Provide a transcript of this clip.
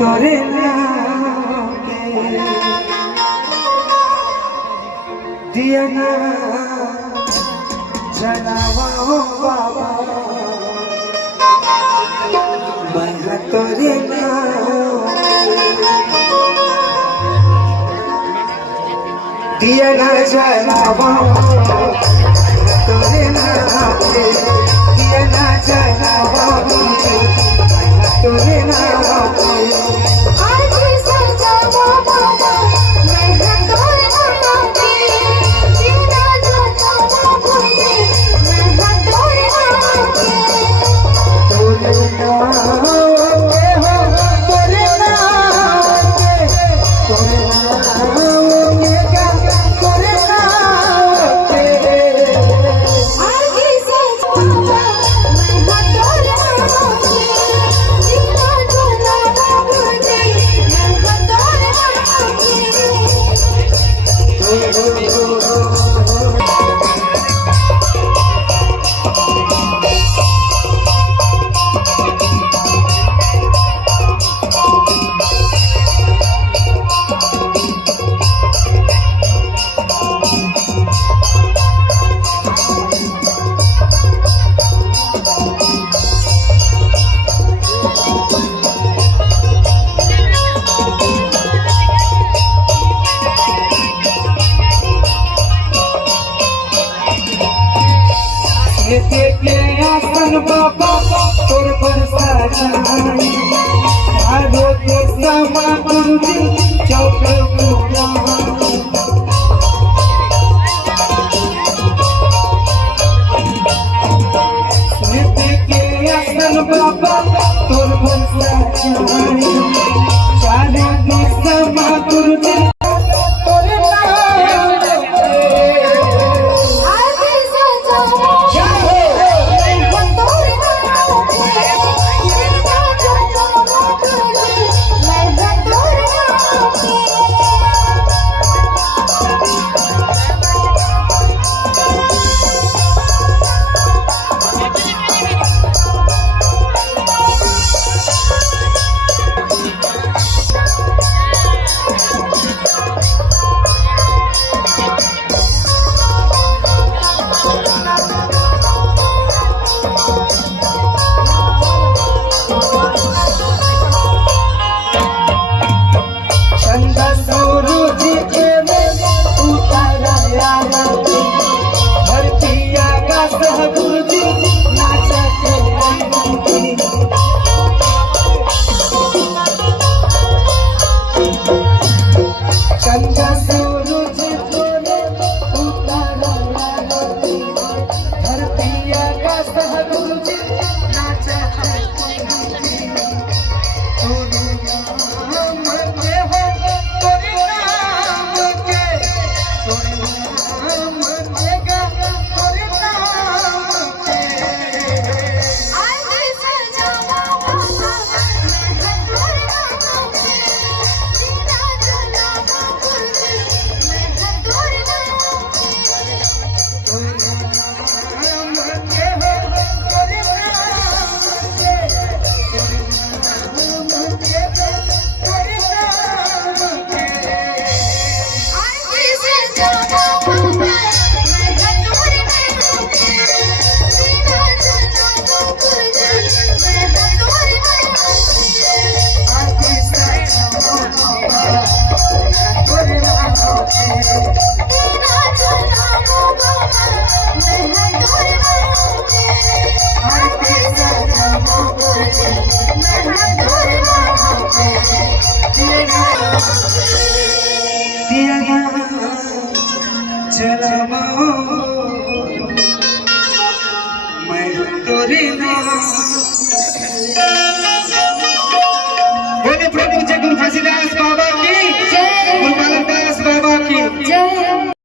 तोरे नाम दिया ना जलावा बाबा मैं तोरे नाम दिया ना जलावा तोरे नाम दिया ना जलावा तोरे नाम आज सजावा बाबा मैं तोरे नाम पे जीना जलावा भोले मैं तोरे नाम पे तोरे नाम पे हो तोरे नाम पे तोरे नाम में क्या तोरे नाम पे आज सजावा मैं तोरे नाम पे जीना जलावा भोले मैं तोरे नाम के आसन बाबा तोर पर सजाई आरो के समा गुरुजी चौक पूरा के आसन बाबा तोर पर सजाई चारे के समा गुरुजी तोरे नाम आज सजावा मैं तोरे नाम पे जीना जलावा भोले मैं तोरे नाम पे चंदा सूरज के में उतारा आरती धरती आकाश गुरुजी नाचते रंगी चंदा सूरज के में उतारा आरती धरती आकाश गुरुजी नाचते रंगी आज सजावा बाबा मैं तोरे नाम पे जीना जलावा भोले मैं तोरे नाम पे आज सजावा बाबा मैं तोरे नाम पे जीना जलावा भोले मैं तोरे नाम पे जीना जलावा बाबा मैं तोरे नाम पे आज सजावा भोले मैं तोरे नाम पे जीना दिया ना जलावा